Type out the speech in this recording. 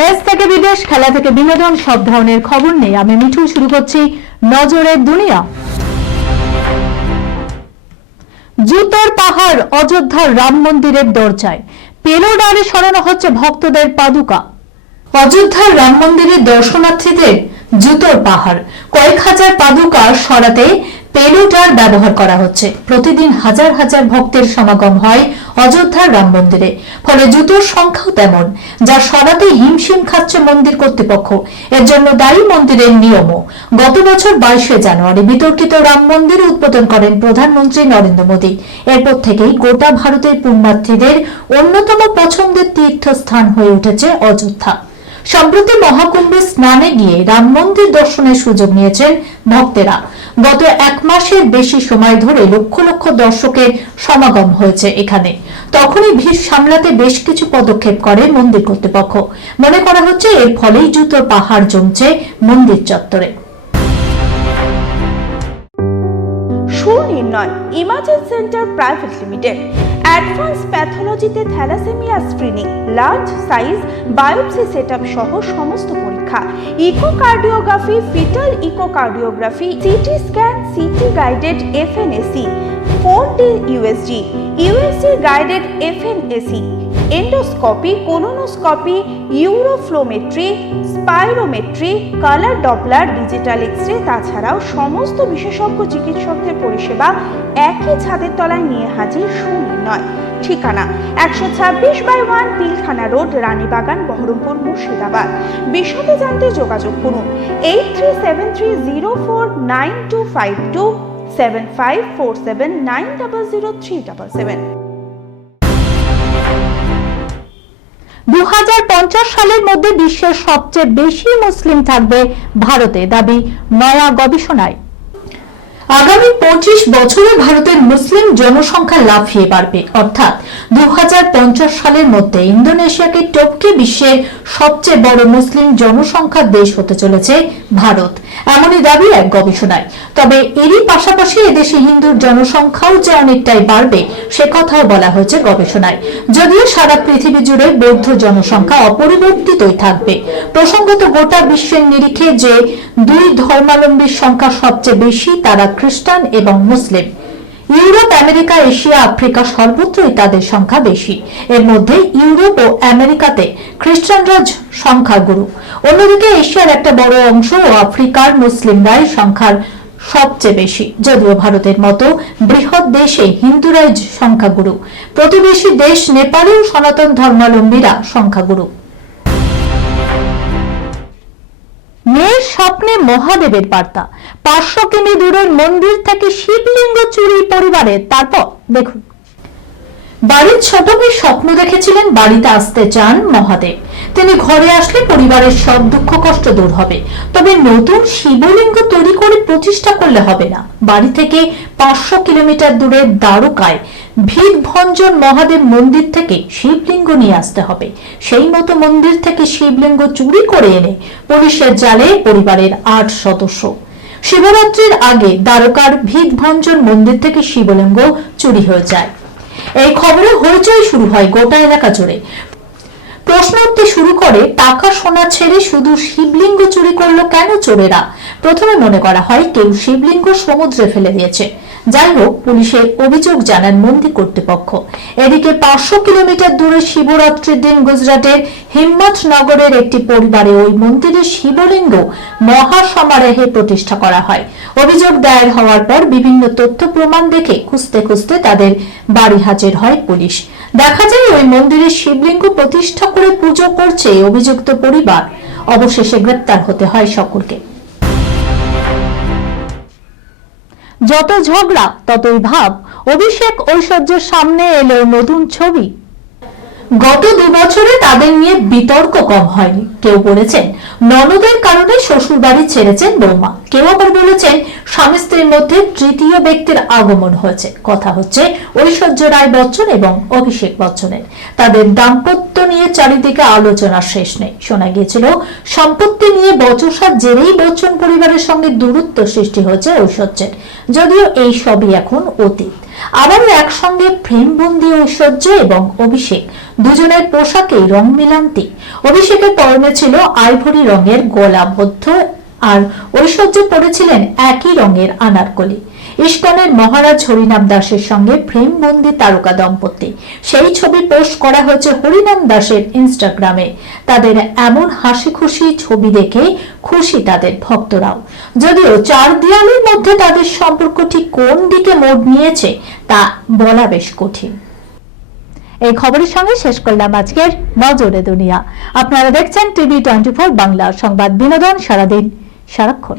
দেশ থেকে বিদেশ, খেলা থেকে বিনোদন, সব ধরনের খবর নেই আমি মিঠু। শুরু করছি নজরের দুনিয়া। জুতোর পাহাড় অযোধ্যার রাম মন্দিরের দরজায়, পেলোডারে সরানো হচ্ছে ভক্তদের পাদুকা। অযোধ্যার রাম মন্দিরের দর্শনার্থীদের জুতোর পাহাড়, কয়েক হাজার পাদুকা সরাতে পেলোডার ব্যবহার করা হচ্ছে। প্রতিদিন হাজার হাজার ভক্তের সমাগম হয় অযোধ্যার রাম মন্দিরে, ফলে জুতোর সংখ্যাও তেমন, যা সরাতে হিমশিম খাচ্ছে মন্দির কর্তৃপক্ষ। এর জন্য দায়ী মন্দিরের নিয়মও। গত বছর 22শে জানুয়ারি বিতর্কিত রাম মন্দির উদ্বোধন করেন প্রধানমন্ত্রী নরেন্দ্র মোদী। এরপর থেকেই গোটা ভারতের পুণ্যার্থীদের অন্যতম পছন্দের তীর্থস্থান হয়ে উঠেছে অযোধ্যা। সম্প্রতি মহাকুম্ভে স্নানে গিয়ে রাম মন্দির দর্শনের সুযোগ নিয়েছেন ভক্তেরা। গত এক মাসের বেশি সময় ধরে লক্ষ লক্ষ দর্শকের সমাগম হয়েছে এখানে। তখনই ভিড় সামলাতে বেশ কিছু পদক্ষেপ করে মন্দির কর্তৃপক্ষ। মনে করা হচ্ছে এর ফলেই জুতোর পাহাড় জমছে মন্দির চত্বরে। Sunirnoy imaging centre private limited, advance প্যাথোলজিতে thalassemia screening, large size biopsy setup সহ সমস্ত পরীক্ষা, echocardiography, fetal echocardiography, CT scan, CT guided FNAC, 4D USG, USG guided FNAC, endoscopy, colonoscopy, uroflowmetry, spirometry, colour Doppler, digital X-ray, তাছাড়াও সমস্ত বিশেষজ্ঞ চিকিৎসকদের পরিষেবা একই ছাদের তলায় নিয়ে হাজির সুনির্ণয়। ঠিকানা 126/1 পিলখানা রোড, রানীবাগান, বহরমপুর, মুর্শিদাবাদ। বিশদে জানতে যোগাযোগ করুন 8373049252, 7547900377। 2050 সালের মধ্যে বিশ্বের সবচেয়ে বেশি মুসলিম থাকবে ভারতে, দাবি নয়া গবেষণায়। আগামী 25 বছরে ভারতের মুসলিম জনসংখ্যা লাফিয়ে বাড়বে, অর্থাৎ 2050 সালের মধ্যে ইন্দোনেশিয়াকে টপকে বিশ্বের সবচেয়ে বড় মুসলিম জনসংখ্যার দেশ হতে চলেছে ভারত, এমনই দাবি এক গবেষণায়। তবে এরই পাশাপাশি এদেশে হিন্দুর জনসংখ্যাও যে অনেকটাই বাড়বে সে কথাও বলা হয়েছে গবেষণায়। যদিও সারা পৃথিবী জুড়ে বৌদ্ধ জনসংখ্যা অপরিবর্তিতই থাকবে। প্রসঙ্গত, গোটা বিশ্বের নিরিখে যে দুই ধর্মাবলম্বীর সংখ্যা সবচেয়ে বেশি তারা খ্রিস্টান এবং মুসলিম। ইউরোপ, আমেরিকা, এশিয়া, আফ্রিকা সর্বত্রই তাদের সংখ্যা বেশি। এর মধ্যে ইউরোপ ও আমেরিকাতে খ্রিস্টানরা সংখ্যাগুরু। অন্যদিকে এশিয়ার একটা বড় অংশ ও আফ্রিকার মুসলিমরাই সংখ্যার সবচেয়ে বেশি। যদিও ভারতের মতো বৃহৎ দেশে হিন্দুরাই সংখ্যাগুরু। প্রতিবেশী দেশ নেপালেও সনাতন ধর্মাবলম্বীরা সংখ্যাগুরু। মেয়ের স্বপ্নে মহাদেবের বার্তা, 500 কিমি দূরের মন্দির থেকে শিবলিঙ্গ চুরি পরিবারের। তারপর দেখুন, বাড়ির ছোট মেয়ে স্বপ্ন দেখেছিলেন বাড়িতে আসতে চান মহাদেব। তিনি ঘরে আসলে পরিবারের সব দুঃখ কষ্ট দূর হবে। তবে নতুন শিবলিঙ্গ তৈরি করে প্রতিষ্ঠা করলে হবে না। বাড়ি থেকে 500 কিলোমিটার দূরে দ্বারকায় ভিড়ভঞ্জন মহাদেব মন্দির থেকে শিবলিঙ্গ নিয়ে আসতে হবে। সেই মতো মন্দির থেকে শিবলিঙ্গ চুরি করে এনে পুলিশের জালে পরিবারের 8 সদস্য। শিবরাত্রির আগে দ্বারকার ভিড়ভঞ্জন মন্দির থেকে শিবলিঙ্গ চুরি হয়ে যায়। এই খবরে হইচই শুরু হয় গোটা এলাকা জুড়ে। প্রশ্ন উঠতে শুরু করে, টাকা সোনা ছেড়ে শুধু শিবলিঙ্গ চুরি করলো কেন চোরেরা? প্রথমে মনে করা হয় কেউ শিবলিঙ্গ সমুদ্রে ফেলে দিয়েছে। যাই হোক, পুলিশের অভিযোগ জানান মন্দির কর্তৃপক্ষ। এদিকে 500 কিলোমিটার দূরে শিবরাত্রির দিন গুজরাটের হিম্মতনগরের একটি পরিবারে ওই মন্দিরের শিবলিঙ্গ মহাসমারোহে প্রতিষ্ঠা করা হয়। অভিযোগ দায়ের হওয়ার পর বিভিন্ন তথ্য প্রমাণ দেখে খুঁজতে খুঁজতে তাদের বাড়ি হাজির হয় পুলিশ। দেখা যায় ওই মন্দিরের শিবলিঙ্গ প্রতিষ্ঠা করে পুজো করছে অভিযুক্ত পরিবার। অবশেষে গ্রেপ্তার হতে হয় সকলকে। যত ঝগড়া ততই ভাব, অভিষেক ঐশ্বর্যের সামনে এলো নতুন ছবি। গত 2 বছরে তাদের নিয়ে বিতর্ক কম হয়নি। কেউ বলেছেন ননদের কারণে শ্বশুর বাড়ি ছেড়েছেন বৌমা, কেউ আবার বলেছেন স্বামী স্ত্রীর মধ্যে তৃতীয় ব্যক্তির আগমন হয়েছে। কথা হচ্ছে ঐশ্বর্য রায় বচ্চন এবং অভিষেক বচ্চনের। তাদের দাম্পত্য নিয়ে চারিদিকে আলোচনার শেষ নেই। শোনা গিয়েছিল সম্পত্তি নিয়ে বচসার জেরেই বচ্চন পরিবারের সঙ্গে দূরত্ব সৃষ্টি হয়েছে ঐশ্বর্যের। যদিও এই সবই এখন অতীত। আবারও একসঙ্গে ফ্রেমবন্দি ঐশ্বর্য এবং অভিষেক দুজনের পোশাকেই রং মিলান্তি। অভিষেকের পরনে ছিল আইভরি রঙের গলাবদ্ধ আর ঐশ্বর্য পরেছিলেন একই রঙের আনারকলি। ইস্কনের মহারাজ হরিনাম দাসের সঙ্গে ফ্রেমবন্দি তারকা দম্পতি, সেই ছবি পোস্ট করা হয়েছে হরিনাম দাসের ইনস্টাগ্রামে। তাদের এমন হাসি খুশি ছবি দেখে খুশি তাদের ভক্তরাও, যদিও চার দেয়ালের মধ্যে তাদের সম্পর্ক ঠিক কোন দিকে মোড় নিয়েছে তা বলা বেশ কঠিন। এই খবরের সঙ্গে শেষ করলাম আজকের নজরে দুনিয়া। আপনারা দেখছেন টিভি 24 বাংলা, সংবাদ বিনোদন সারাদিন সারাক্ষণ।